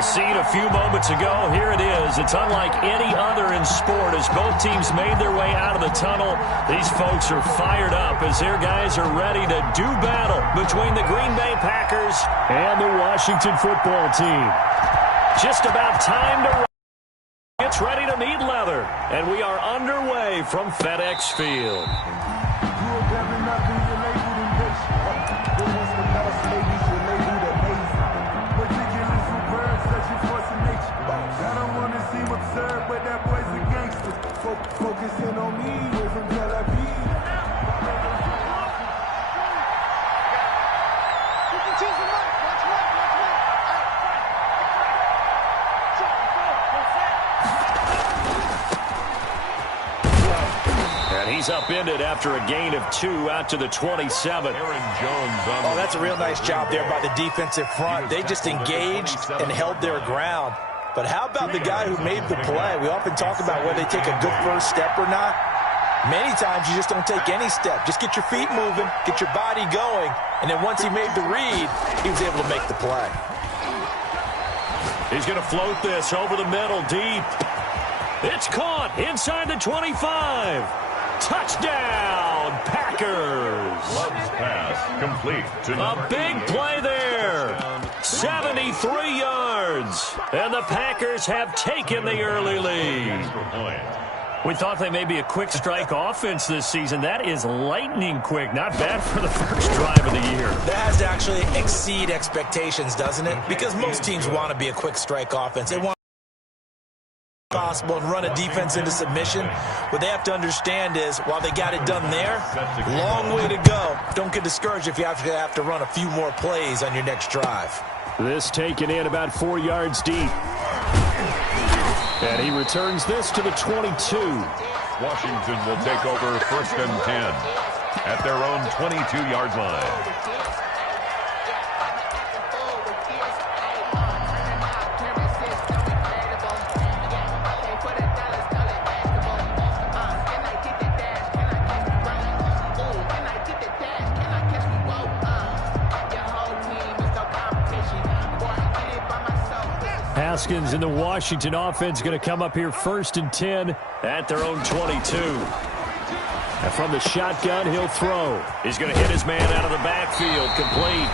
The scene a few moments ago, here it is. It's unlike any other in sport as both teams made their way out of the tunnel. These folks are fired up as their guys are ready to do battle between the Green Bay Packers and the Washington football team. Just about time to it's ready to meet leather, and we are underway from FedEx Field. Focusing on me, way from Tel Aviv. And he's upended after a gain of 2 out to the 27. Oh, that's a real nice job there by the defensive front. They just engaged and held their ground. But how about the guy who made the play? We often talk about whether they take a good first step or not. Many times you just don't take any step. Just get your feet moving, get your body going, and then once he made the read, he was able to make the play. He's going to float this over the middle, deep. It's caught inside the 25. Touchdown, Packers. Love's pass complete to a big play there. 73 yards. And the Packers have taken the early lead. We thought they may be a quick strike offense this season. That is lightning quick. Not bad for the first drive of the year. That has to actually exceed expectations, doesn't it? Because most teams want to be a quick strike offense. They want possible and run a defense into submission. What they have to understand is, while they got it done there, long way to go. Don't get discouraged if you have to run a few more plays on your next drive. This taken in about 4 yards deep. And he returns this to the 22. Washington will take over 1st and 10 at their own 22-yard line. Haskins in the Washington offense going to come up here 1st and 10 at their own 22. And from the shotgun, he'll throw. He's going to hit his man out of the backfield, complete.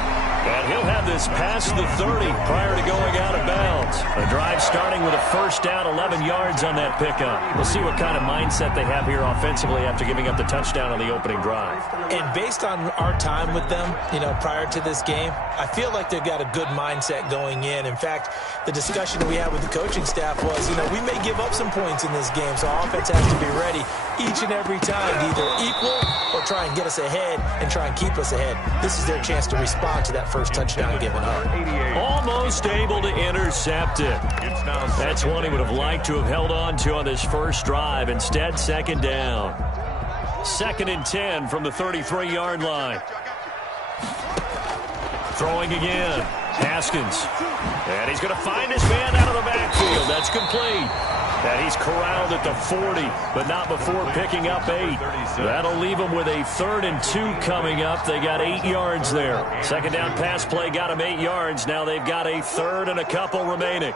And he'll have this past the 30 prior to going out of bounds. A drive starting with a first down, 11 yards on that pickup. We'll see what kind of mindset they have here offensively after giving up the touchdown on the opening drive. And based on our time with them, prior to this game, I feel like they've got a good mindset going in. In fact, the discussion that we had with the coaching staff was, we may give up some points in this game, so our offense has to be ready each and every time to either equal or try and get us ahead and try and keep us ahead. This is their chance to respond to that first touchdown given up. Almost able to intercept it. That's one he would have liked to have held on to on this first drive. Instead, 2nd down. 2nd and 10 from the 33-yard line. Throwing again. Haskins. And he's going to find his man out of the backfield. That's complete. And he's corralled at the 40, but not before picking up 8. That'll leave him with a 3rd and 2 coming up. They got 8 yards there. 2nd down pass play got him 8 yards. Now they've got a 3rd and a couple remaining.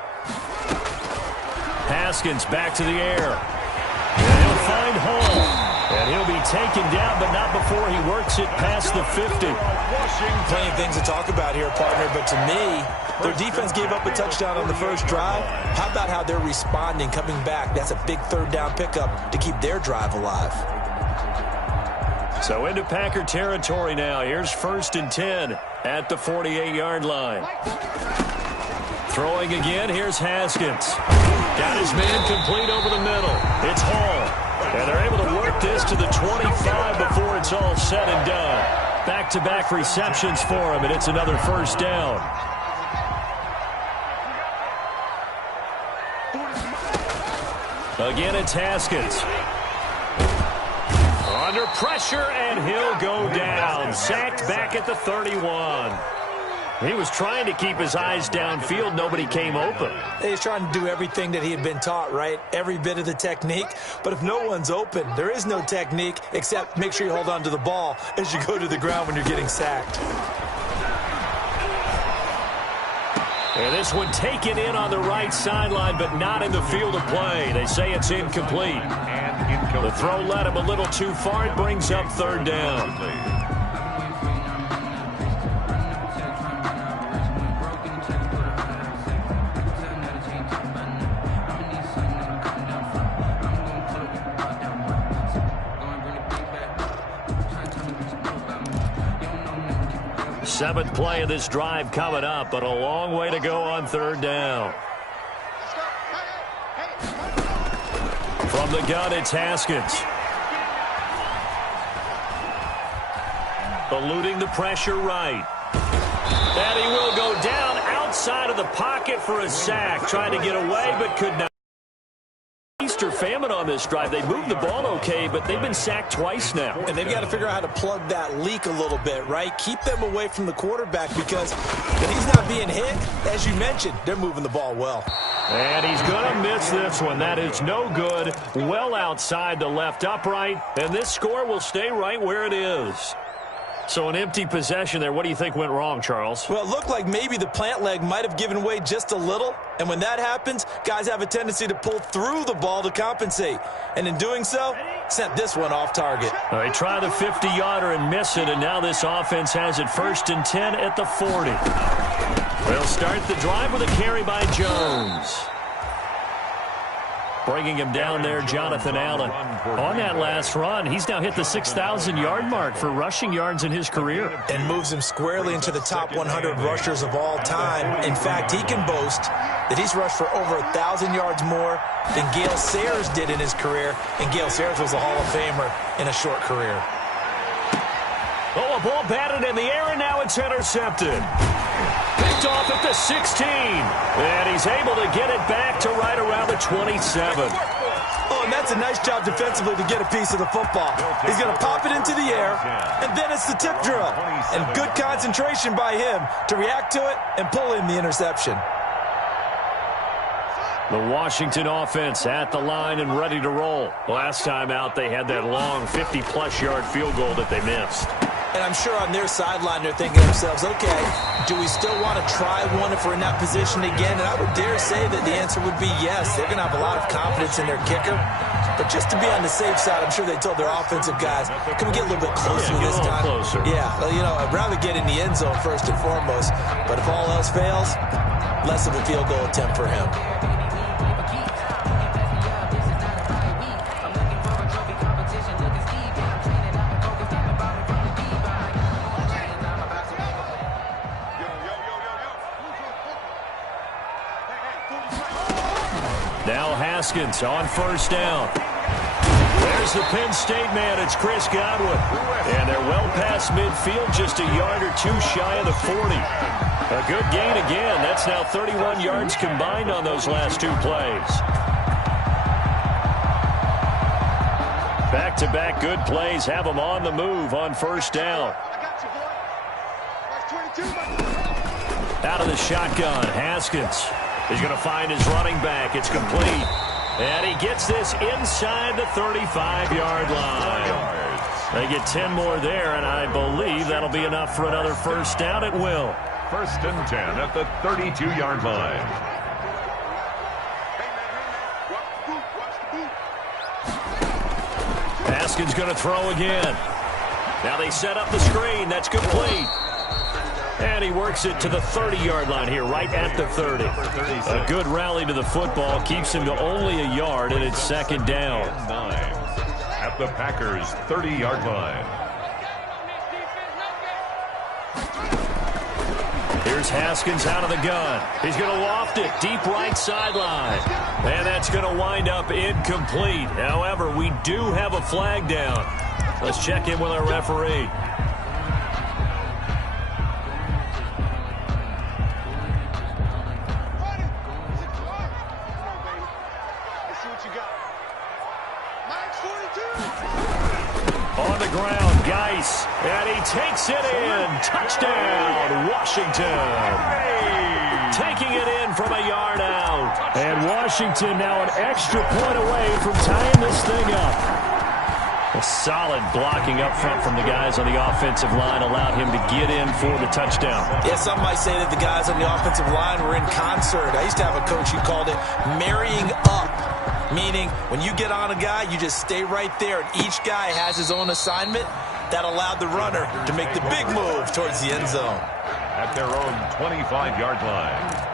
Haskins back to the air. And he'll find Hall. And he'll be taken down, but not before he works it past the 50. Plenty of things to talk about here, partner, but to me, their defense gave up a touchdown on the first drive. How about how they're responding, coming back? That's a big 3rd down pickup to keep their drive alive. So into Packer territory now. Here's 1st and 10 at the 48-yard line. Throwing again, here's Haskins. Got his man complete over the middle. It's Hall. And they're able to work this to the 25 before it's all said and done. Back-to-back receptions for him, and it's another 1st down. Again, it's Haskins. Under pressure, and he'll go down. Sacked back at the 31. He was trying to keep his eyes downfield. Nobody came open. He was trying to do everything that he had been taught, right? Every bit of the technique. But if no one's open, there is no technique except make sure you hold on to the ball as you go to the ground when you're getting sacked. And this one taken in on the right sideline, but not in the field of play. They say it's incomplete. The throw led him a little too far. It brings up third down. Seventh play of this drive coming up, but a long way to go on third down. From the gun, it's Haskins. Eluding the pressure right. And he will go down outside of the pocket for a sack. Trying to get away, but could not. Easter famine on this drive. They moved the ball okay, but they've been sacked twice now. And they've got to figure out how to plug that leak a little bit, right? Keep them away from the quarterback because when he's not being hit, as you mentioned, they're moving the ball well. And he's going to miss this one. That is no good. Well outside the left upright, and this score will stay right where it is. So an empty possession there. What do you think went wrong, Charles? Well, it looked like maybe the plant leg might have given way just a little. And when that happens, guys have a tendency to pull through the ball to compensate. And in doing so, sent this one off target. They try the 50-yarder and miss it, and now this offense has it 1st and 10 at the 40. They'll start the drive with a carry by Jones. Bringing him down there, Jonathan Allen. On that last run, he's now hit the 6,000-yard mark for rushing yards in his career. And moves him squarely into the top 100 rushers of all time. In fact, he can boast that he's rushed for over 1,000 yards more than Gale Sayers did in his career. And Gale Sayers was a Hall of Famer in a short career. Oh, a ball batted in the air, and now it's intercepted. Picked off at the 16. And he's able to get it back to right around the 27. Oh, and that's a nice job defensively to get a piece of the football. He's going to pop it into the air, and then it's the tip drill. And good concentration by him to react to it and pull in the interception. The Washington offense at the line and ready to roll. Last time out, they had that long 50-plus yard field goal that they missed. And I'm sure on their sideline they're thinking to themselves, okay, do we still want to try one if we're in that position again? And I would dare say that the answer would be yes. They're going to have a lot of confidence in their kicker. But just to be on the safe side, I'm sure they told their offensive guys, can we get a little bit closer this time? Closer. Yeah, well, you know, I'd rather get in the end zone first and foremost. But if all else fails, less of a field goal attempt for him. Now Haskins on 1st down. There's the Penn State man. It's Chris Godwin. And they're well past midfield, just a yard or two shy of the 40. A good gain again. That's now 31 yards combined on those last two plays. Back-to-back good plays have them on the move on 1st down. Out of the shotgun, Haskins. He's going to find his running back. It's complete. And he gets this inside the 35-yard line. They get 10 more there, and I believe that'll be enough for another 1st down. It will. 1st and 10 at the 32-yard line. Haskins going to throw again. Now they set up the screen. That's complete. And he works it to the 30-yard line here, right at the 30. A good rally to the football keeps him to only a yard, and it's 2nd down. 9 at the Packers' 30-yard line. Here's Haskins out of the gun. He's going to loft it deep right sideline. And that's going to wind up incomplete. However, we do have a flag down. Let's check in with our referee. On the ground, Geis, and he takes it in. Touchdown, Washington. Taking it in from a yard out. And Washington now an extra point away from tying this thing up. Solid blocking up front from the guys on the offensive line allowed him to get in for the touchdown. Yeah, some might say that the guys on the offensive line were in concert. I used to have a coach who called it marrying up, meaning when you get on a guy, you just stay right there, and each guy has his own assignment. That allowed the runner to make the big move towards the end zone. At their own 25-yard line.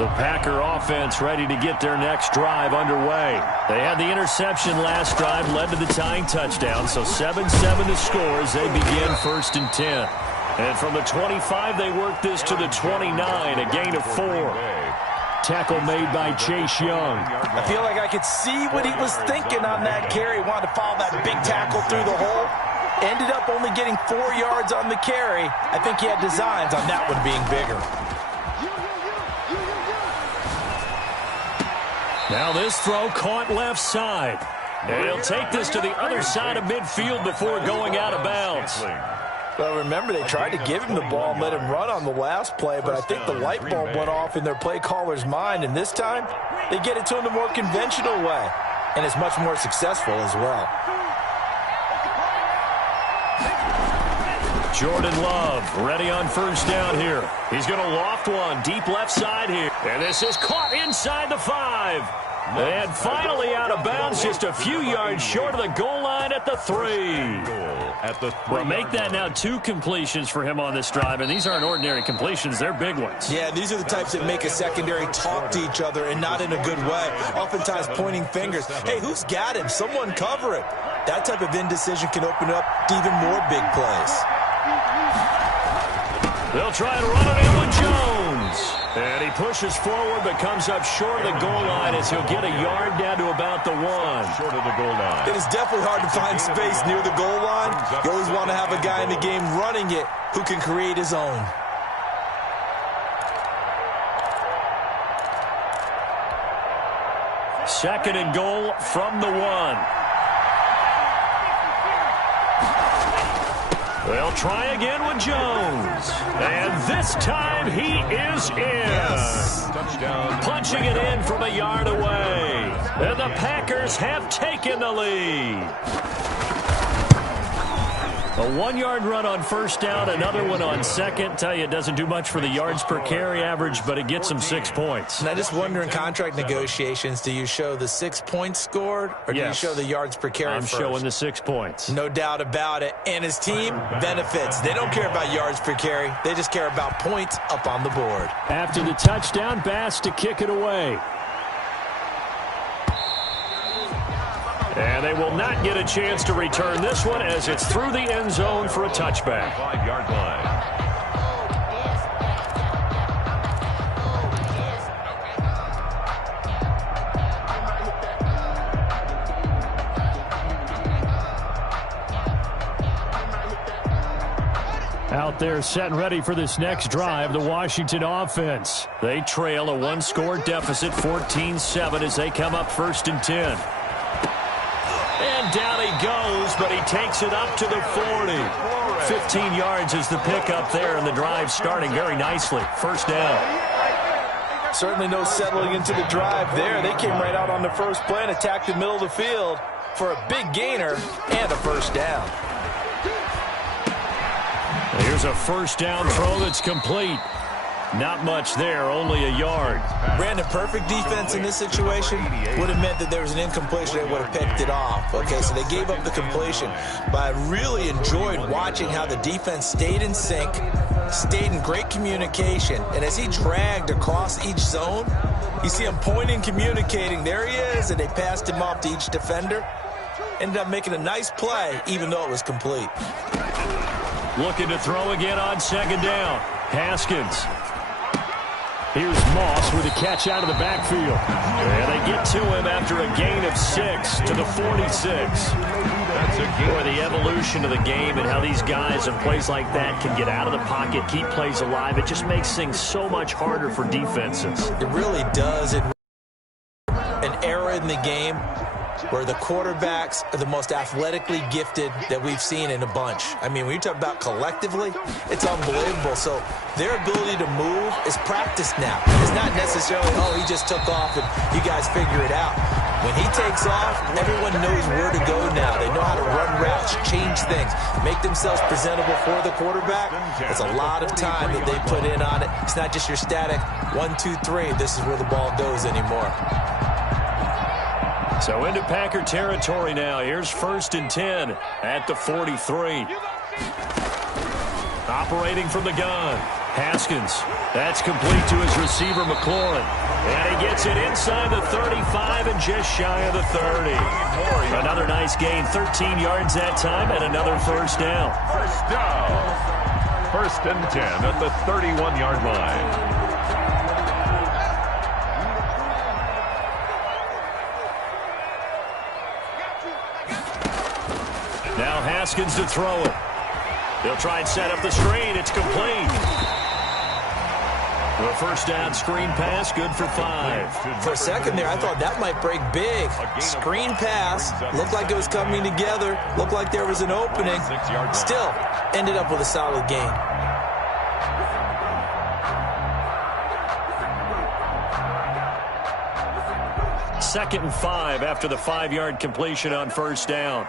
The Packer offense ready to get their next drive underway. They had the interception last drive, led to the tying touchdown, so 7-7 the score as they begin 1st and 10. And from the 25, they work this to the 29, a gain of 4. Tackle made by Chase Young. I feel like I could see what he was thinking on that carry. He wanted to follow that big tackle through the hole. Ended up only getting 4 yards on the carry. I think he had designs on that one being bigger. Now this throw caught left side. And he'll take this to the other side of midfield before going out of bounds. Well, remember, they tried to give him the ball and let him run on the last play, but I think the light bulb went off in their play caller's mind, and this time they get it to him the more conventional way, and it's much more successful as well. Jordan Love ready on 1st down here. He's going to loft one deep left side here. And this is caught inside the 5. And finally out of bounds, just a few yards short of the goal line at the 3. Well, make that now 2 completions for him on this drive, and these aren't ordinary completions. They're big ones. Yeah, these are the types that make a secondary talk to each other, and not in a good way. Oftentimes pointing fingers. Hey, who's got him? Someone cover it. That type of indecision can open up to even more big plays. They'll try and run it in with Jones. And he pushes forward but comes up short of the goal line as he'll get a yard down to about the 1. Short of the goal line. It is definitely hard to find space near the goal line. You always want to have a guy in the game running it who can create his own. Second and goal from the 1. They'll try again with Jones. And this time he is in. Yes. Touchdown. Punching it in from a yard away. And the Packers have taken the lead. A 1-yard run on 1st down, another one on 2nd. Tell you, it doesn't do much for the yards per carry average, but it gets them 6 points. And I just wonder in contract negotiations, do you show the 6 points scored, or do you show the yards per carry I'm first? showing the 6 points. No doubt about it. And his team benefits. They don't care about yards per carry. They just care about points up on the board. After the touchdown, Bass to kick it away. And they will not get a chance to return this one as it's through the end zone for a touchback. 5-yard line. Out there set and ready for this next drive, the Washington offense. They trail a 1-score deficit, 14-7 as they come up 1st and 10. And down he goes, but he takes it up to the 40. 15 yards is the pickup there, and the drive starting very nicely. 1st down. Certainly no settling into the drive there. They came right out on the first play and attacked the middle of the field for a big gainer and a 1st down. Here's a 1st down throw that's complete. Not much there, only a yard. Brandon, perfect defense in this situation would have meant that there was an incompletion. They would have picked it off. Okay, so they gave up the completion. But I really enjoyed watching how the defense stayed in sync, stayed in great communication. And as he dragged across each zone, you see him pointing, communicating. There he is, and they passed him off to each defender. Ended up making a nice play, even though it was complete. Looking to throw again on 2nd down. Haskins. Here's Moss with a catch out of the backfield. And they get to him after a gain of 6 to the 46. That's a gain. Boy, the evolution of the game and how these guys in plays like that can get out of the pocket, keep plays alive, it just makes things so much harder for defenses. It really does. An era in the game where the quarterbacks are the most athletically gifted that we've seen in a bunch. I mean, when you talk about collectively, it's unbelievable. So their ability to move is practiced now. It's not necessarily, oh, he just took off and you guys figure it out. When he takes off, everyone knows where to go now. They know how to run routes, change things, make themselves presentable for the quarterback. It's a lot of time that they put in on it. It's not just your static 1, 2, 3. This is where the ball goes anymore. So into Packer territory now. Here's 1st and 10 at the 43. Operating from the gun. Haskins. That's complete to his receiver, McLaurin. And he gets it inside the 35 and just shy of the 30. Another nice gain, 13 yards that time, and another first down. First down. 1st and 10 at the 31-yard line. Now Haskins to throw it. He'll try and set up the screen. It's complete. The first down screen pass, good for 5. For a second there, I thought that might break big. Screen pass, looked like it was coming together, looked like there was an opening. Still, ended up with a solid gain. Second and 5 after the 5-yard completion on first down.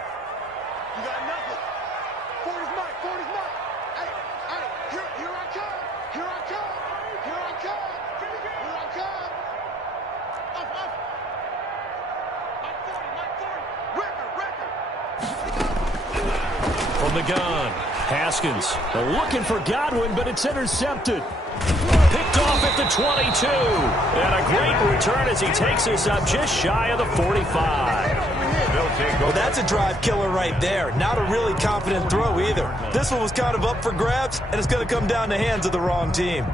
From the gun, Haskins looking for Godwin, but it's intercepted. Picked off at the 22. And a great return as he takes us up just shy of the 45. Well, that's a drive killer right there. Not a really confident throw either. This one was kind of up for grabs, and it's going to come down the hands of the wrong team.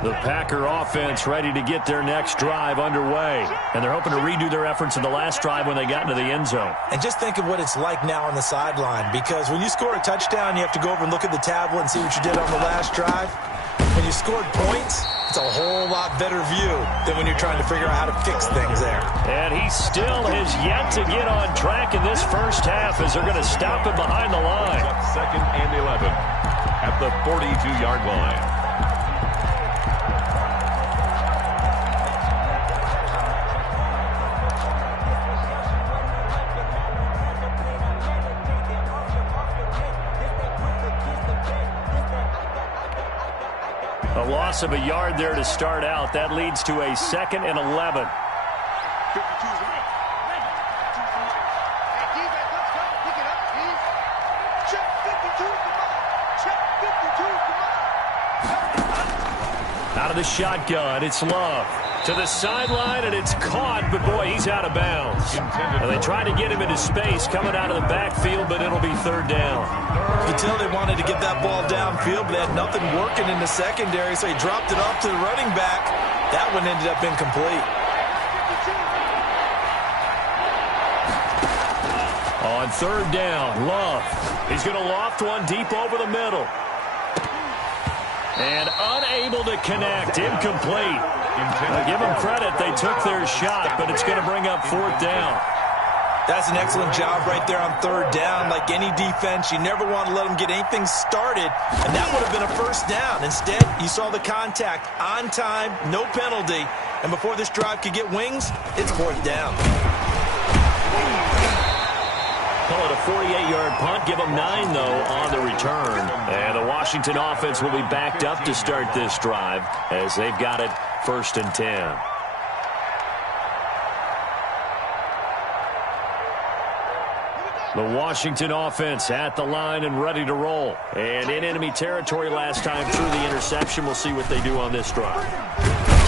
The Packer offense ready to get their next drive underway. And they're hoping to redo their efforts in the last drive when they got into the end zone. And just think of what it's like now on the sideline, because when you score a touchdown, you have to go over and look at the tablet and see what you did on the last drive. When you scored points, it's a whole lot better view than when you're trying to figure out how to fix things there. And he still has yet to get on track in this first half as they're going to stop him behind the line. 2nd and 11 at the 42-yard line. A loss of a yard there to start out. That leads to a 2nd and 11. Out of the shotgun, it's Love. To the sideline, and it's caught, but boy, he's out of bounds. And they tried to get him into space coming out of the backfield, but it'll be 3rd down. You can tell they wanted to get that ball downfield, but they had nothing working in the secondary, so he dropped it off to the running back. That one ended up incomplete. On 3rd down, Love. He's going to loft one deep over the middle. And unable to connect, incomplete. Give them credit, they took their shot, but it's going to bring up 4th down. That's an excellent job right there on 3rd down. Like any defense, you never want to let them get anything started, and that would have been a first down. Instead, you saw the contact on time, no penalty, and before this drive could get wings, it's 4th down. Call it a 48-yard punt. Give them 9, though, on the return. And the Washington offense will be backed up to start this drive as they've got it 1st and 10. The Washington offense at the line and ready to roll. And in enemy territory last time through the interception. We'll see what they do on this drive.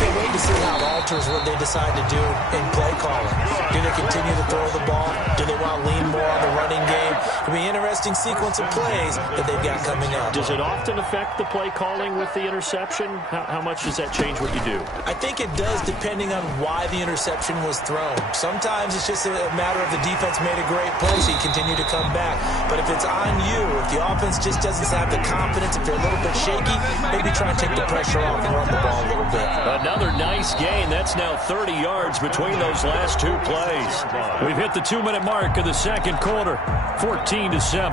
Can't wait to see how it alters what they decide to do in play calling. Do they continue to throw the ball? Do they want to lean more on the running game? It'll be interesting interesting sequence of plays that they've got coming up. Does it often affect the play calling with the interception? How much does that change what you do? I think it does depending on why the interception was thrown. Sometimes it's just a matter of the defense made a great play, so you continue to come back. But if it's on you, if the offense just doesn't have the confidence, if they're a little bit shaky, maybe try and take the pressure off and run the ball a little bit. Another nice gain. That's now 30 yards between those last two plays. We've hit the 2-minute mark of the second quarter, 14-7.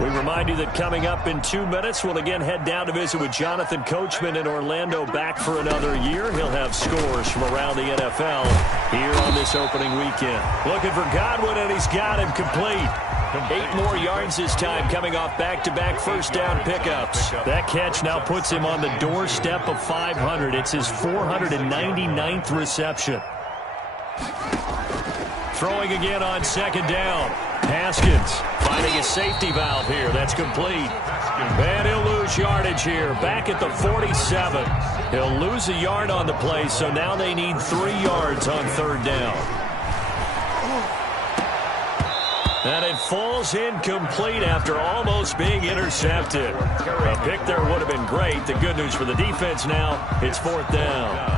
We remind you that coming up in 2 minutes, we'll again head down to visit with Jonathan Coachman in Orlando, back for another year. He'll have scores from around the NFL here on this opening weekend. Looking for Godwin, and he's got him complete. 8 more yards this time, coming off back-to-back first down pickups. That catch now puts him on the doorstep of 500. It's his 499th reception. Throwing again on second down. Haskins finding a safety valve here. That's complete. And he'll lose yardage here. Back at the 47. He'll lose a yard on the play, so now they need 3 yards on third down. And it falls incomplete after almost being intercepted. A pick there would have been great. The good news for the defense now, it's fourth down.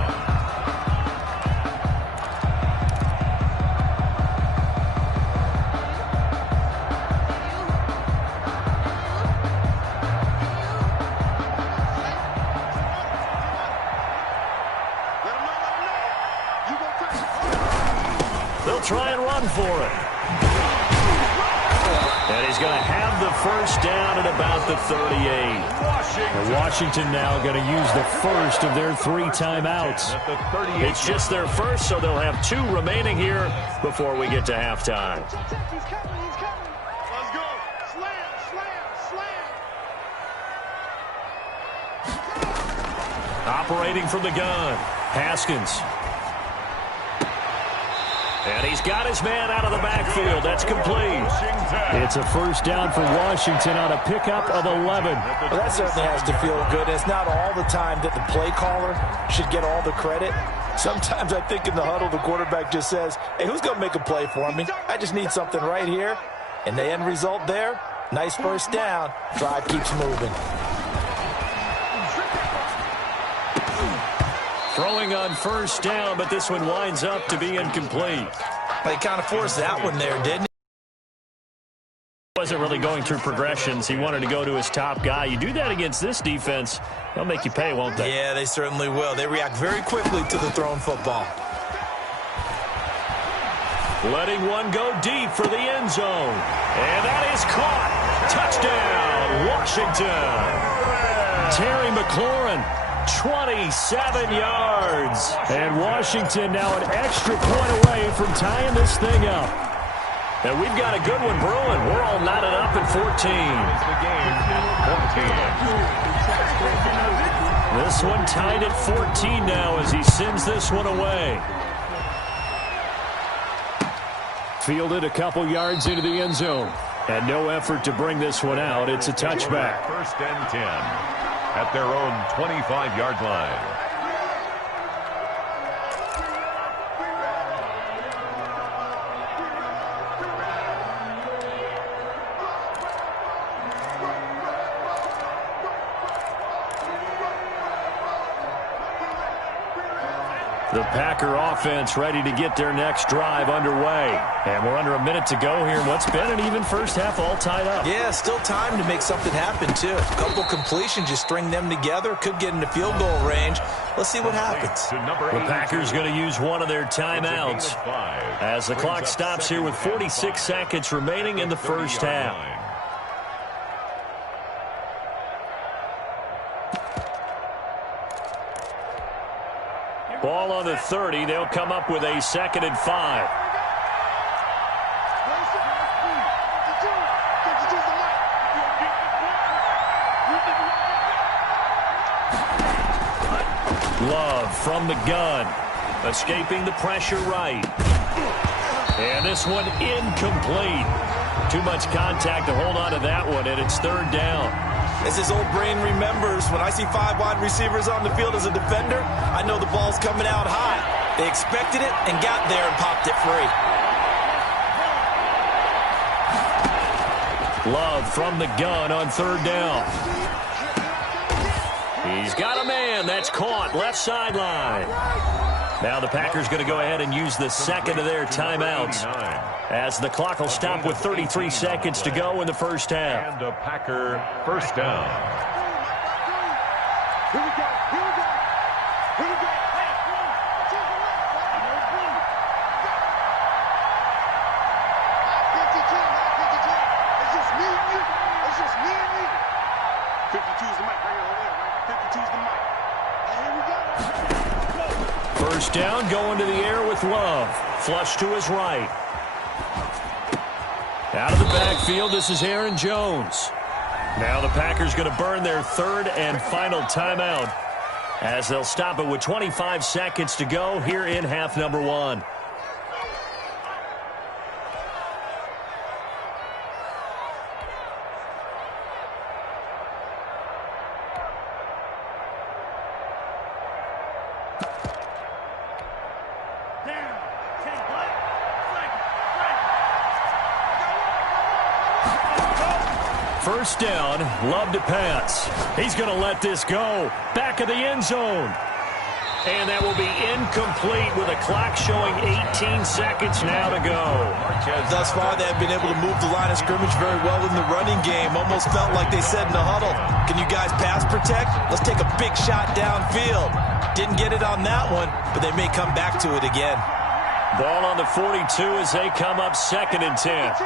They'll try and run for it. And he's going to have the first down at about the 38. And Washington now going to use the first of their 3 timeouts. It's just their first, so they'll have 2 remaining here before we get to halftime. He's coming. Let's go. Slam. Operating from the gun, Haskins. And he's got his man out of the backfield. That's complete. It's a first down for Washington on a pickup of 11. Well, that certainly has to feel good. It's not all the time that the play caller should get all the credit. Sometimes I think in the huddle, the quarterback just says, hey, who's going to make a play for me? I just need something right here. And the end result there, nice first down. Drive keeps moving. Throwing on first down, but this one winds up to be incomplete. They kind of forced that one there, didn't he? Wasn't really going through progressions. He wanted to go to his top guy. You do that against this defense, they'll make you pay, won't they? Yeah, they certainly will. They react very quickly to the thrown football. Letting one go deep for the end zone. And that is caught. Touchdown, Washington. Terry McLaurin, 27 yards. And Washington now an extra point away from tying this thing up. And we've got a good one brewing. We're all knotted up at 14. This one tied at 14 now as he sends this one away. Fielded a couple yards into the end zone. And no effort to bring this one out. It's a touchback. First and 10 at their own 25-yard line. The Packer offense ready to get their next drive underway. And we're under a minute to go here. What's been an even first half all tied up. Yeah, still time to make something happen, too. A couple completions, just string them together. Could get into field goal range. Let's see what happens. The Packers going to use one of their timeouts as the clock stops here with 46 seconds remaining in the first half. Ball on the 30. They'll come up with a 2nd and 5. Love from the gun. Escaping the pressure right. And this one incomplete. Too much contact to hold on to that one, and it's 3rd down. As his old brain remembers, when I see 5 wide receivers on the field as a defender, I know the ball's coming out high. They expected it and got there and popped it free. Love from the gun on third down. He's got a man. That's caught. Left sideline. Now the Packers going to go ahead and use the second of their timeouts as the clock will stop with 33 seconds to go in the first half. And a Packer first down. Here we go. Here we go. Here we go. It's just me and you. It's just me and you. 52's the mic right here. Hold on, right? 52's the mic. Here we go. First down, going to the air with Love. Flush to his right. Out of the backfield, this is Aaron Jones. Now the Packers going to burn their third and final timeout as they'll stop it with 25 seconds to go here in half number one. First down, Love to pass. He's going to let this go. Back of the end zone. And that will be incomplete with a clock showing 18 seconds now to go. Thus far, they have been able to move the line of scrimmage very well in the running game. Almost felt like they said in the huddle, can you guys pass protect? Let's take a big shot downfield. Didn't get it on that one, but they may come back to it again. Ball on the 42 as they come up 2nd and 10.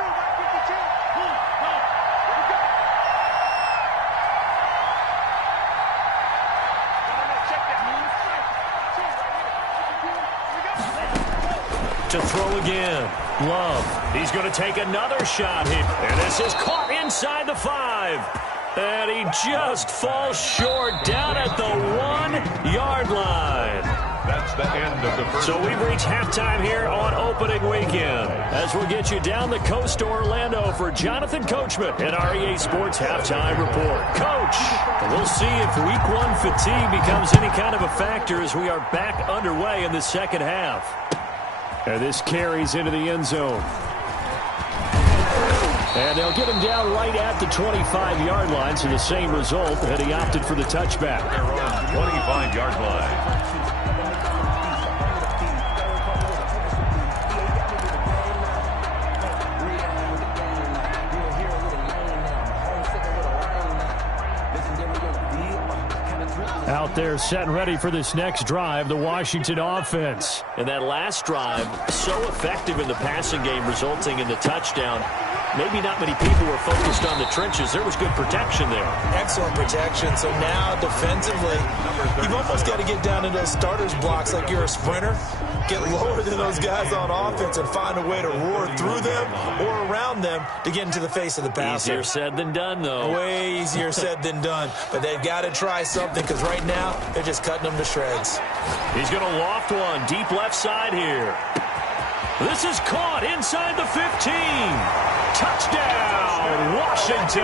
To throw again. Love. He's going to take another shot here. And this is caught inside the 5. And he just falls short down at the 1-yard line. That's the end of the first. So we've reached halftime here on opening weekend. As we'll get you down the coast to Orlando for Jonathan Coachman in our EA Sports Halftime Report. Coach, we'll see if week one fatigue becomes any kind of a factor as we are back underway in the second half. And this carries into the end zone. And they'll get him down right at the 25-yard line, so the same result that he opted for the touchback. 25-yard line. Out there set and ready for this next drive, the Washington offense. And that last drive, so effective in the passing game, resulting in the touchdown. Maybe not many people were focused on the trenches. There was good protection there. Excellent protection. So now, defensively, you've almost got to get down to those starters blocks like you're a sprinter. Get lower than those guys on offense and find a way to roar through them or around them to get into the face of the passer. Easier said than done, though. Way easier said than done. But they've got to try something because right now, they're just cutting them to shreds. He's going to loft one deep left side here. This is caught inside the 15. Touchdown, Washington.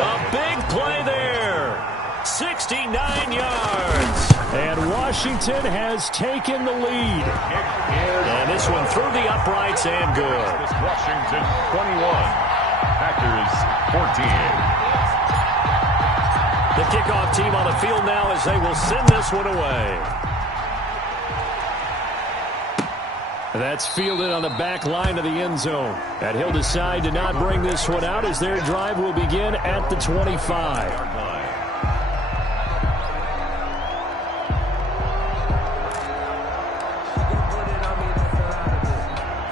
A big play there. 69 yards. And Washington has taken the lead. And this one through the uprights and good. Washington 21. Packers 14. The kickoff team on the field now as they will send this one away. That's fielded on the back line of the end zone. And he'll decide to not bring this one out as their drive will begin at the 25.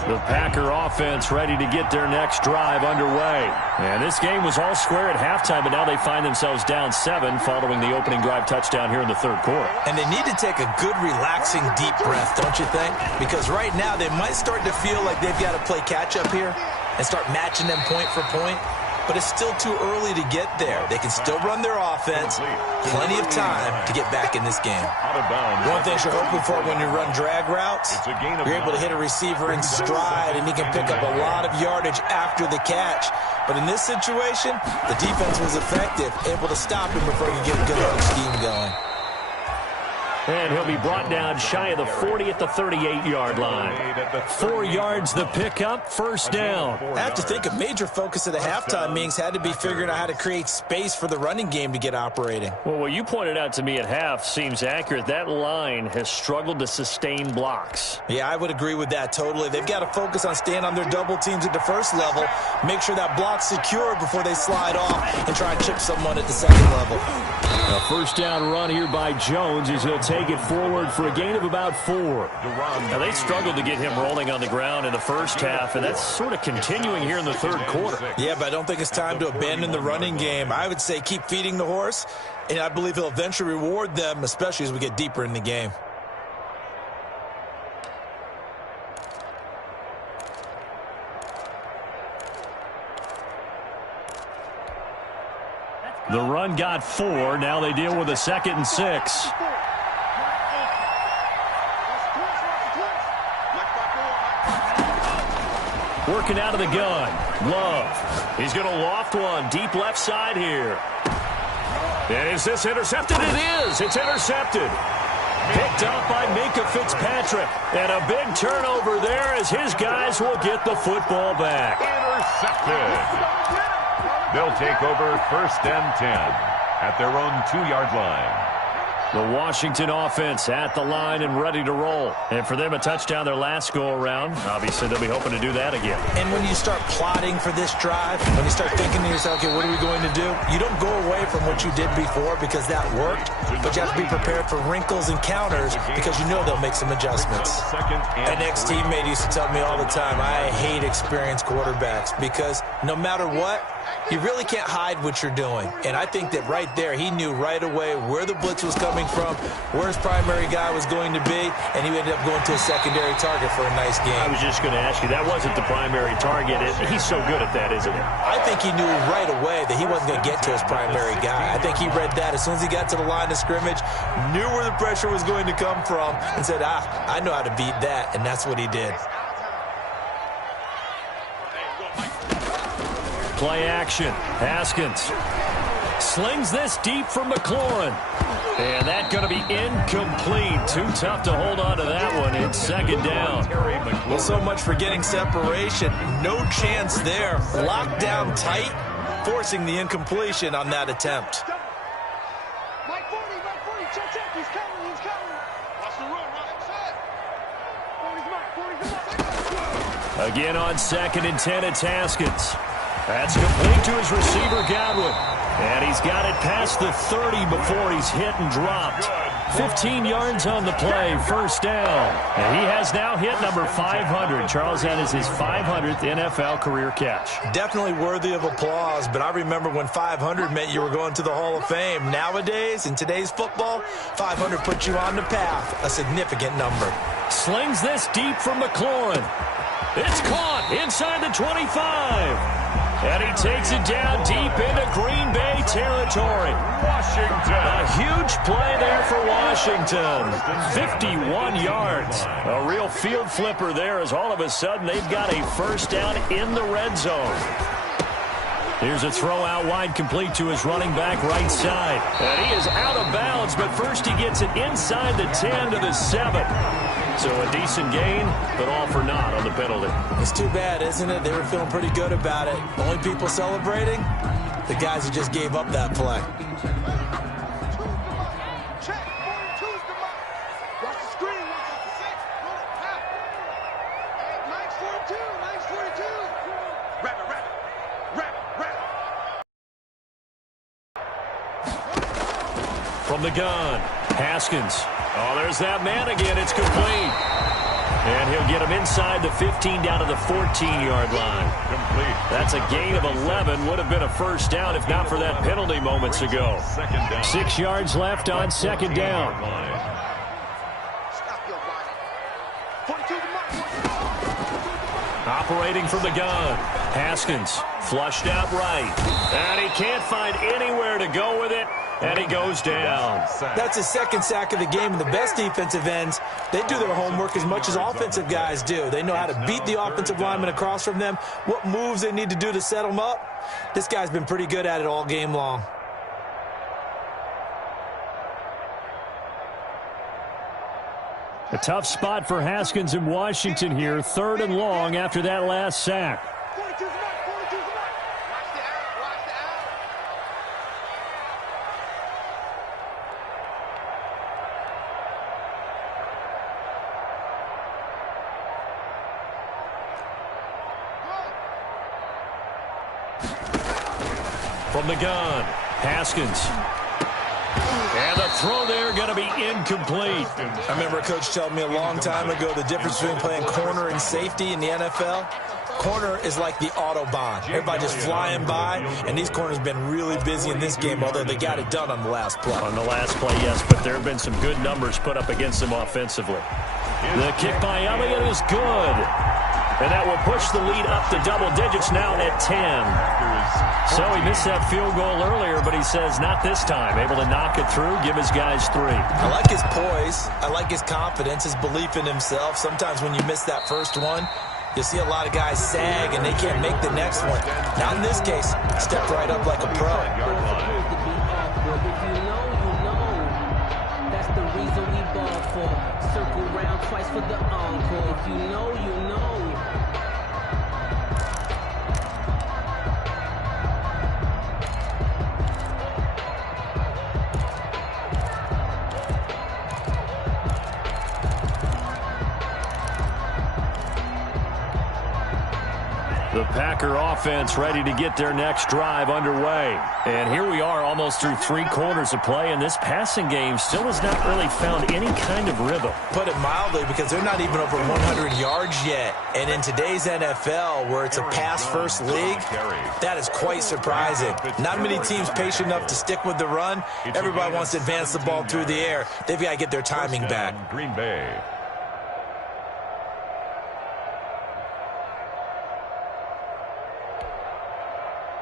The Packer offense ready to get their next drive underway. And this game was all square at halftime, but now they find themselves down 7 following the opening drive touchdown here in the third quarter. And they need to take a good, relaxing, deep breath, don't you think? Because right now they might start to feel like they've got to play catch-up here and start matching them point for point. But it's still too early to get there. They can still run their offense. Plenty of time to get back in this game. One thing you're hoping for when you run drag routes, you're able to hit a receiver in stride, and he can pick up a lot of yardage after the catch. But in this situation, the defense was effective, able to stop him before he could get a good scheme going. And he'll be brought down shy of the 40 at the 38-yard line. 4 yards the pickup, first down. I have to think a major focus of the halftime meetings had to be figuring out how to create space for the running game to get operating. Well, what you pointed out to me at half seems accurate. That line has struggled to sustain blocks. Yeah, I would agree with that totally. They've got to focus on staying on their double teams at the first level, make sure that block's secure before they slide off and try and chip someone at the second level. A first down run here by Jones as he'll take it forward for a gain of about 4. Now, they struggled to get him rolling on the ground in the first half, and that's sort of continuing here in the third quarter. Yeah, but I don't think it's time to abandon the running game. I would say keep feeding the horse, and I believe he'll eventually reward them, especially as we get deeper in the game. The run got 4. Now they deal with a 2nd and 6. Working out of the gun. Love. He's going to loft one. Deep left side here. And is this intercepted? It is. It's intercepted. Picked up by Minka Fitzpatrick. And a big turnover there as his guys will get the football back. Intercepted. They'll take over first and 10 at their own 2-yard line. The Washington offense at the line and ready to roll. And for them, a touchdown their last go-around. Obviously, they'll be hoping to do that again. And when you start plotting for this drive, when you start thinking to yourself, okay, what are we going to do? You don't go away from what you did before because that worked, but you have to be prepared for wrinkles and counters because you know they'll make some adjustments. An ex-teammate used to tell me all the time, I hate experienced quarterbacks because no matter what, you really can't hide what you're doing. And I think that right there, he knew right away where the blitz was coming from, where his primary guy was going to be, and he ended up going to a secondary target for a nice game. I was just going to ask you, that wasn't the primary target. He's so good at that, isn't he? I think he knew right away that he wasn't going to get to his primary guy. I think he read that as soon as he got to the line of scrimmage, knew where the pressure was going to come from, and said, I know how to beat that, and that's what he did. Play action. Haskins slings this deep from McLaurin. And that's going to be incomplete. Too tough to hold on to that one. It's 2nd down. Well, so much for getting separation. No chance there. Locked down tight, forcing the incompletion on that attempt. Mike 40, check, he's coming. Watch the run, right? 40's Mike. Again on 2nd and 10, it's Haskins. That's complete to his receiver, Godwin. And he's got it past the 30 before he's hit and dropped. 15 yards on the play, first down. And he has now hit number 500. Charles, that is his 500th NFL career catch. Definitely worthy of applause, but I remember when 500 meant you were going to the Hall of Fame. Nowadays, in today's football, 500 puts you on the path, a significant number. Slings this deep from McLaurin. It's caught inside the 25. And he takes it down deep into Green Bay territory. Washington. A huge play there for Washington. 51 yards. A real field flipper there as all of a sudden they've got a first down in the red zone. Here's a throw out wide complete to his running back right side. And he is out of bounds, but first he gets it inside the 10 to the 7. So a decent gain, but all for naught on the penalty. It's too bad, isn't it? They were feeling pretty good about it. Only people celebrating? The guys who just gave up that play. Check, 42's the mark. Watch the screen, watch the 6. Roll it, tap. Hey, Mike's 42. Wrap it. From the gun, Haskins. Oh, there's that man again. It's complete. And he'll get him inside the 15 down to the 14-yard line. Complete. That's a gain of 11. Would have been a first down if not for that penalty moments ago. 6 yards left on 2nd down. Stop your body. 42's the mark. Operating from the gun. Haskins flushed out right. And he can't find anywhere to go with it. And he goes down. That's his 2nd sack of the game. And the best defensive ends, they do their homework as much as offensive guys do. They know how to beat the offensive lineman across from them, what moves they need to do to set them up. This guy's been pretty good at it all game long. A tough spot for Haskins in Washington here. 3rd and long after that last sack. From the gun, Haskins. And the throw there going to be incomplete. I remember a coach telling me a long time ago the difference between playing corner and safety in the NFL. Corner is like the Autobahn. Everybody just flying by, and these corners have been really busy in this game, although they got it done on the last play. On the last play, yes, but there have been some good numbers put up against them offensively. The kick by Elliott is good. And that will push the lead up to double digits now at 10. So he missed that field goal earlier, but he says not this time. Able to knock it through, give his guys 3. I like his poise. I like his confidence, his belief in himself. Sometimes when you miss that first one, you see a lot of guys sag and they can't make the next one. Not in this case. Stepped right up like a pro. That's the reason we ball for. Circle round twice for the encore. If you know, you know. The Packer offense ready to get their next drive underway. And here we are almost through 3 quarters of play, and this passing game still has not really found any kind of rhythm. Put it mildly, because they're not even over 100 yards yet. And in today's NFL, where it's a pass-first league, that is quite surprising. Not many teams patient enough to stick with the run. Everybody wants to advance the ball through the air. They've got to get their timing back. Green Bay.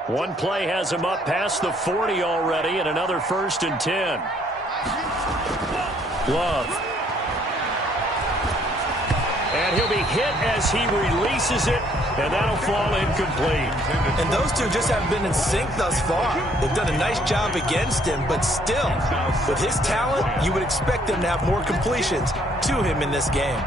One play has him up past the 40 already, and another 1st and 10. Love. And he'll be hit as he releases it, and that'll fall incomplete. And those two just haven't been in sync thus far. They've done a nice job against him, but still, with his talent, you would expect them to have more completions to him in this game.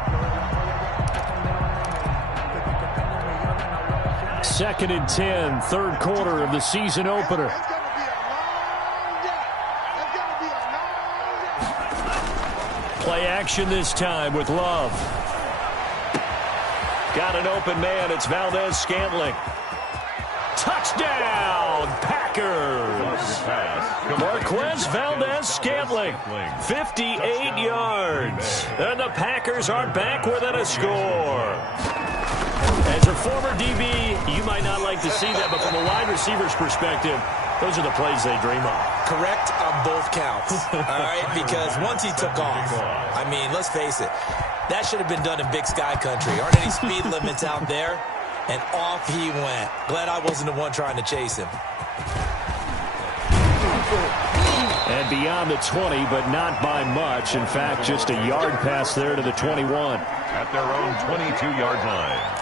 2nd and 10, 3rd quarter of the season opener. Play action this time with Love. Got an open man. It's Valdez-Scantling. Touchdown, Packers. Marquez Valdez-Scantling, 58 yards. And the Packers are back within a score. As a former DB, you might not like to see that, but from a wide receiver's perspective, those are the plays they dream of. Correct on both counts, all right? Because once he took off, I mean, let's face it, that should have been done in Big Sky Country. Aren't any speed limits out there? And off he went. Glad I wasn't the one trying to chase him. And beyond the 20, but not by much. In fact, just a yard pass there to the 21. At their own 22-yard line.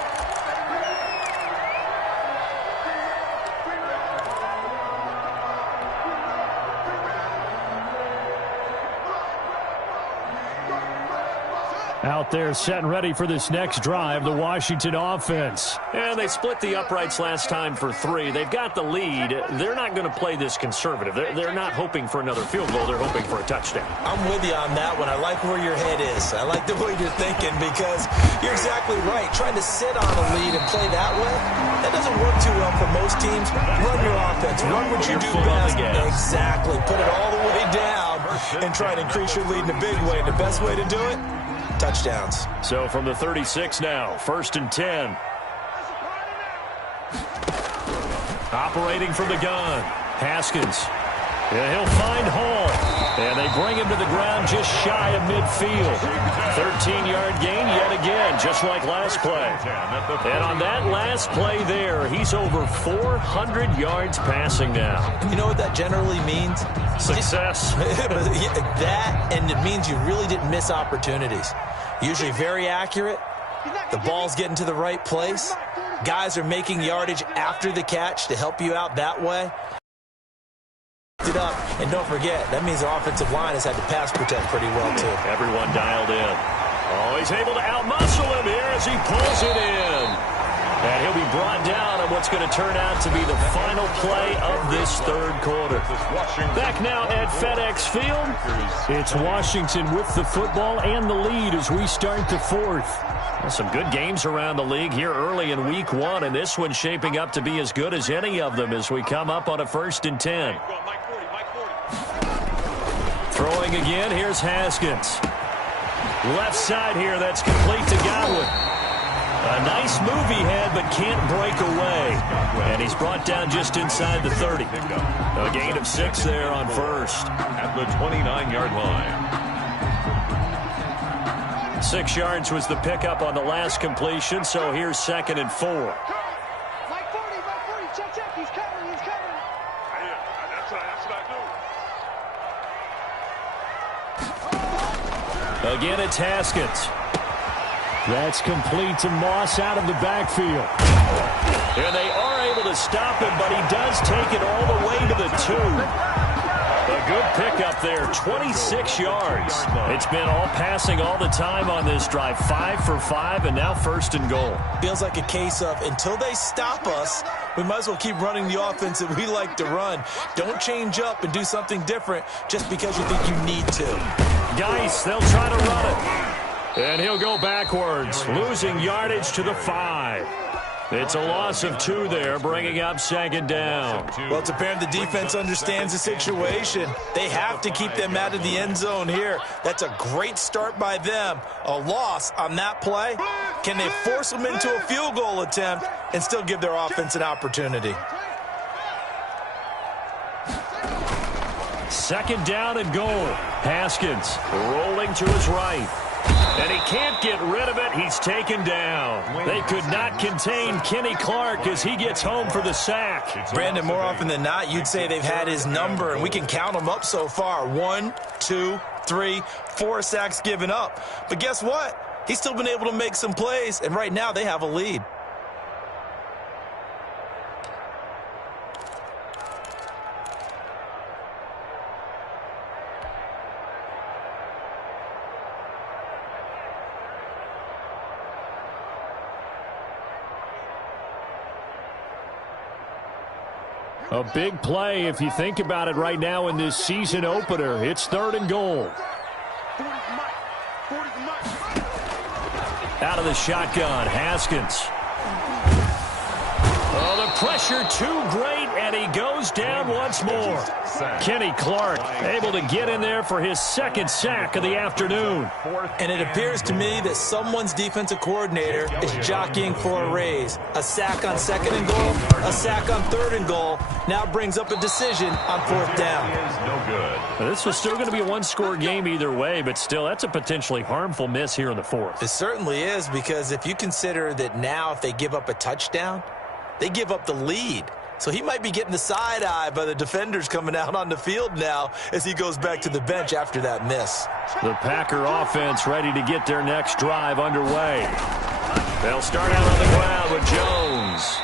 Out there set and ready for this next drive, the Washington offense. And they split the uprights last time for 3. They've got the lead. They're not going to play this conservative. They're not hoping for another field goal. They're hoping for a touchdown. I'm with you on that one. I like where your head is. I like the way you're thinking, because you're exactly right. Trying to sit on a lead and play that way, that doesn't work too well for most teams. Run your offense. Run what you do best. Exactly. Put it all the way down and try to increase your lead in a big way. And the best way to do it? Touchdowns. So from the 36 now, 1st and 10. Operating from the gun, Haskins. And he'll find Hall. And they bring him to the ground just shy of midfield. 13-yard gain yet again, just like last play. And on that last play there, he's over 400 yards passing now. You know what that generally means? Success. That, and it means you really didn't miss opportunities. Usually very accurate. The ball's getting to the right place. Guys are making yardage after the catch to help you out that way. It up, and don't forget, that means the offensive line has had to pass protect pretty well too. Everyone dialed in. Oh, he's able to outmuscle him here as he pulls it in. And he'll be brought down on what's going to turn out to be the final play of this third quarter. Back now at FedEx Field, it's Washington with the football and the lead as we start the fourth. Well, some good games around the league here early in week one, and this one's shaping up to be as good as any of them as we come up on a 1st and 10. Throwing again, here's Haskins. Left side here, that's complete to Godwin. A nice move he had, but can't break away. And he's brought down just inside the 30. A gain of 6 there on first. At the 29-yard line. 6 yards was the pickup on the last completion, so here's 2nd and 4. Mike 40, check, he's covering. Yeah, that's what I do. Again, it's Haskins. That's complete to Moss out of the backfield. And they are able to stop him, but he does take it all the way to the 2. A good pickup there, 26 yards. It's been all passing all the time on this drive. 5 for 5, and now 1st and goal. Feels like a case of until they stop us, we might as well keep running the offense that we like to run. Don't change up and do something different just because you think you need to. Geis, they'll try to run it. And he'll go backwards, losing yardage to the 5. It's a loss of 2 there, bringing up 2nd down. Well, it's apparent the defense understands the situation. They have to keep them out of the end zone here. That's a great start by them. A loss on that play. Can they force them into a field goal attempt and still give their offense an opportunity? 2nd down and goal. Haskins rolling to his right. And he can't get rid of it. He's taken down. They could not contain Kenny Clark as he gets home for the sack. Brandon, more often than not, you'd say they've had his number, and we can count them up so far. 1, 2, 3, 4 sacks given up. But guess what? He's still been able to make some plays, and right now they have a lead. A big play if you think about it right now in this season opener. It's 3rd and goal. Out of the shotgun, Haskins. Oh, the pressure too great, and he goes down once more. Kenny Clark able to get in there for his 2nd sack of the afternoon. And it appears to me that someone's defensive coordinator is jockeying for a raise. A sack on 2nd and goal, a sack on 3rd and goal. Now brings up a decision on 4th down. No good. Well, this was still going to be a one-score game either way, but still, that's a potentially harmful miss here in the 4th. It certainly is, because if you consider that now if they give up a touchdown, they give up the lead. So he might be getting the side eye by the defenders coming out on the field now as he goes back to the bench after that miss. The Packer offense ready to get their next drive underway. They'll start out on the ground with Jones.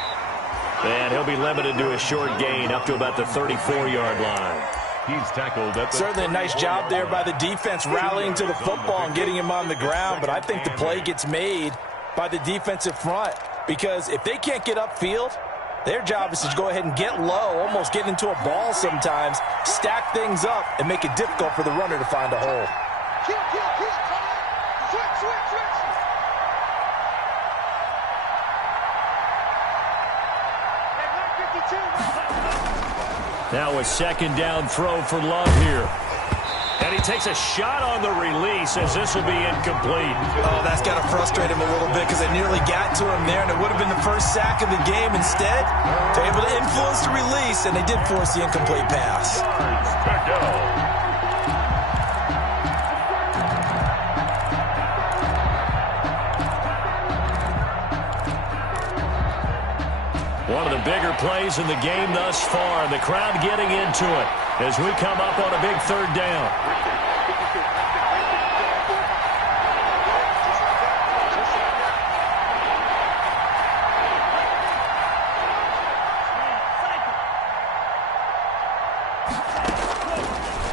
And he'll be limited to a short gain up to about the 34-yard line. He's tackled at the Certainly a nice job there by the defense rallying to the football and getting him on the ground, but I think the play gets made by the defensive front, because if they can't get upfield, their job is to go ahead and get low, almost get into a ball sometimes, stack things up, and make it difficult for the runner to find a hole. Now a 2nd down throw for Love here. And he takes a shot on the release as this will be incomplete. Oh, that's got to frustrate him a little bit because they nearly got to him there, and it would have been the first sack of the game. Instead, they're able to influence the release, and they did force the incomplete pass. One of the bigger plays in the game thus far, and the crowd getting into it as we come up on a big 3rd down.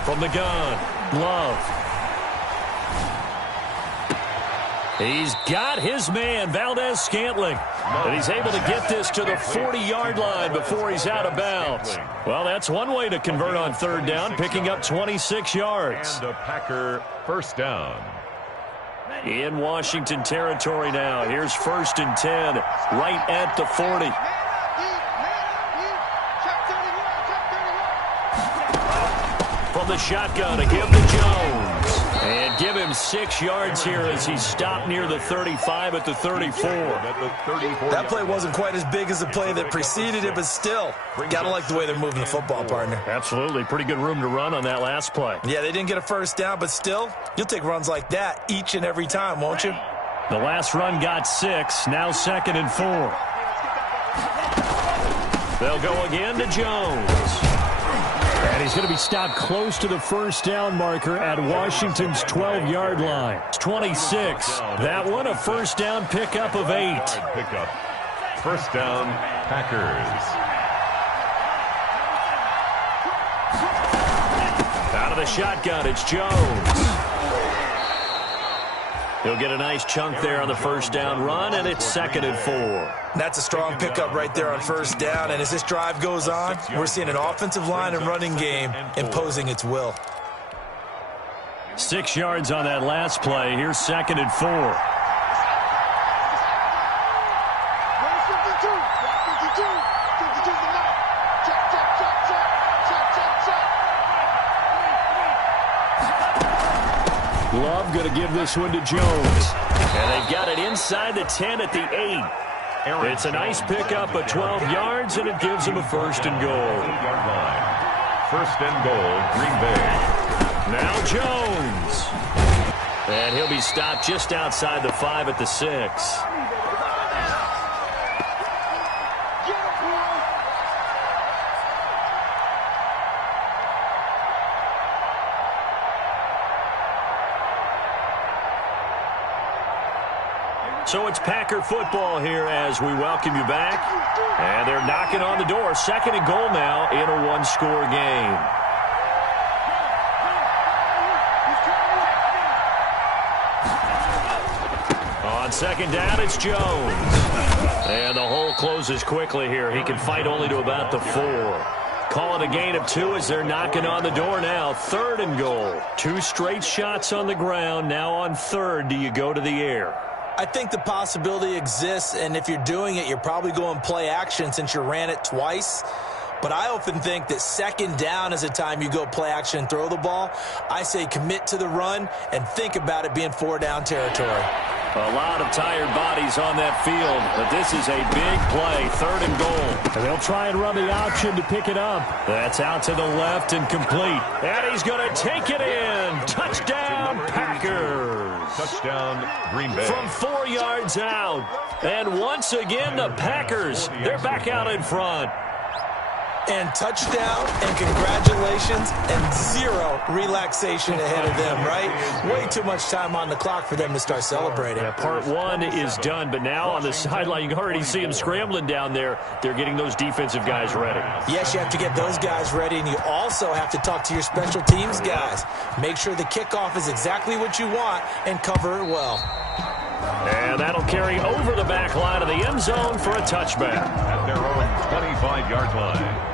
From the gun, Love. He's got his man, Valdez-Scantling. And he's able to get this to the 40-yard line before he's out of bounds. Well, that's one way to convert on third down, picking up 26 yards. And a Packer first down. In Washington territory now. Here's 1st and 10, right at the 40. From the shotgun, a give to Jones. And give him 6 yards here as he stopped near the 35 at the 34. That play wasn't quite as big as the play that preceded it, but still, gotta like the way they're moving the football, partner. Absolutely. Pretty good room to run on that last play. Yeah, they didn't get a first down, but still, you'll take runs like that each and every time, won't you? The last run got 6, now 2nd and 4. They'll go again to Jones. And he's going to be stopped close to the first down marker at Washington's 12-yard line. It's 26. That one, a first down pickup of 8. Pickup. First down, Packers. Out of the shotgun, it's Jones. He'll get a nice chunk there on the first down run, and it's 2nd and 4. That's a strong pickup right there on first down, and as this drive goes on, we're seeing an offensive line and running game imposing its will. 6 yards on that last play. Here's 2nd and 4. Love going to give this one to Jones. And they've got it inside the 10 at the 8. It's a nice pickup of 12 yards, and it gives them a 1st and goal. 1st and goal, Green Bay. Now Jones. And he'll be stopped just outside the 5 at the 6. So it's Packer football here as we welcome you back. And they're knocking on the door. 2nd and goal now in a one-score game. On 2nd down, it's Jones. And the hole closes quickly here. He can fight only to about the 4. Call it a gain of 2 as they're knocking on the door now. 3rd and goal. 2 straight shots on the ground. Now on 3rd, do you go to the air? I think the possibility exists, and if you're doing it, you're probably going play action since you ran it twice. But I often think that 2nd down is the time you go play action and throw the ball. I say commit to the run and think about it being 4-down territory. A lot of tired bodies on that field, but this is a big play, 3rd and goal. And they'll try and run the option to pick it up. That's out to the left and complete. And he's going to take it in. Touchdown, Packers. Touchdown, Green Bay. From 4 yards out. And once again, the Packers, they're back out in front. And touchdown, and congratulations, and 0 relaxation ahead of them, right? Way too much time on the clock for them to start celebrating. Yeah, part 1 is done, but now on the sideline, you can already see them scrambling down there. They're getting those defensive guys ready. Yes, you have to get those guys ready, and you also have to talk to your special teams guys. Make sure the kickoff is exactly what you want and cover it well. And that'll carry over the back line of the end zone for a touchback. At their own 25-yard line.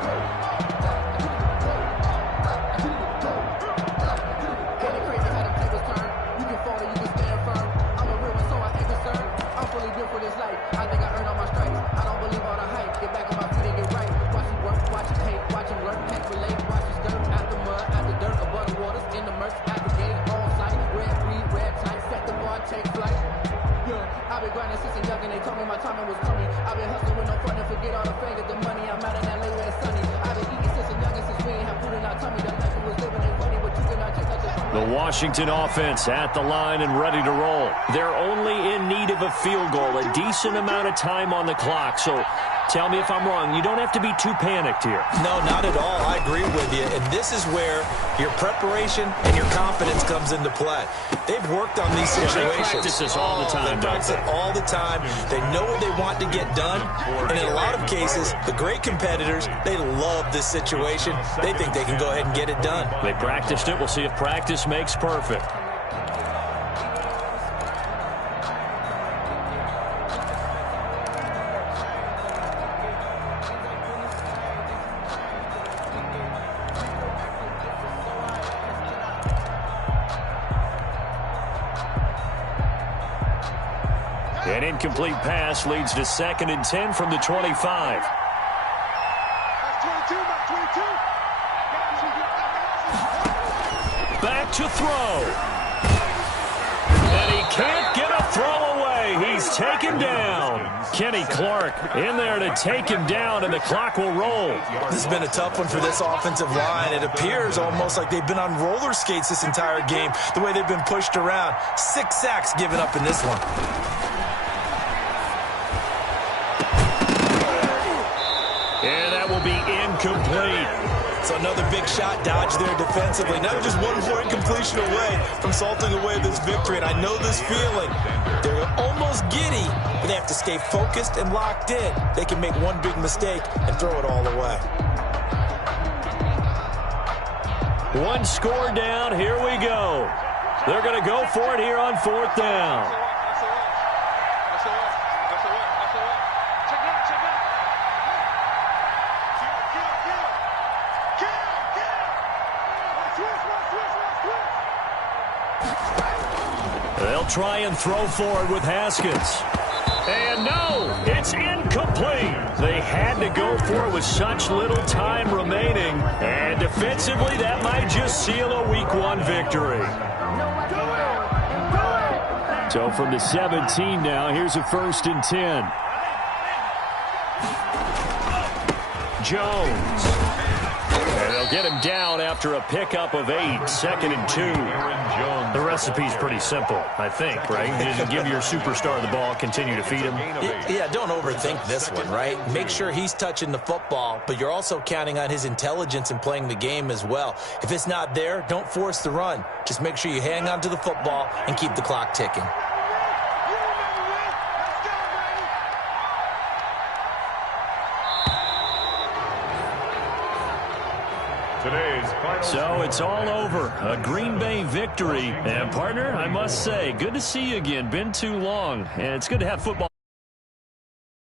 The Washington offense at the line and ready to roll. They're only in need of a field goal, a decent amount of time on the clock. So tell me if I'm wrong. You don't have to be too panicked here. No, not at all. I agree with you. And this is where your preparation and your confidence comes into play. They've worked on these situations. They practice this all the time. They practice it all the time. They know what they want to get done. And in a lot of cases, the great competitors, they love this situation. They think they can go ahead and get it done. They practiced it. We'll see if practice makes perfect. An incomplete pass leads to 2nd and 10 from the 25. Back to throw. And he can't get a throw away. He's taken down. Kenny Clark in there to take him down, and the clock will roll. This has been a tough one for this offensive line. It appears almost like they've been on roller skates this entire game, the way they've been pushed around. 6 sacks given up in this one. And that will be incomplete. So another big shot dodge there defensively. Now just 1-point completion away from salting away this victory. And I know this feeling. They're almost giddy, but they have to stay focused and locked in. They can make one big mistake and throw it all away. One score down. Here we go. They're going to go for it here on 4th down. They'll try and throw forward with Haskins. And no, it's incomplete. They had to go for it with such little time remaining. And defensively, that might just seal a Week 1 victory. So from the 17 now, here's a 1st and 10. Jones. And they'll get him down after a pickup of 8, 2nd and 2. The recipe's pretty simple, I think, right? You just give your superstar the ball, continue to feed him. Yeah, don't overthink this one, right? Make sure he's touching the football, but you're also counting on his intelligence in playing the game as well. If it's not there, don't force the run. Just make sure you hang on to the football and keep the clock ticking. So it's all over. A Green Bay victory. And, partner, I must say, good to see you again. Been too long. And it's good to have football.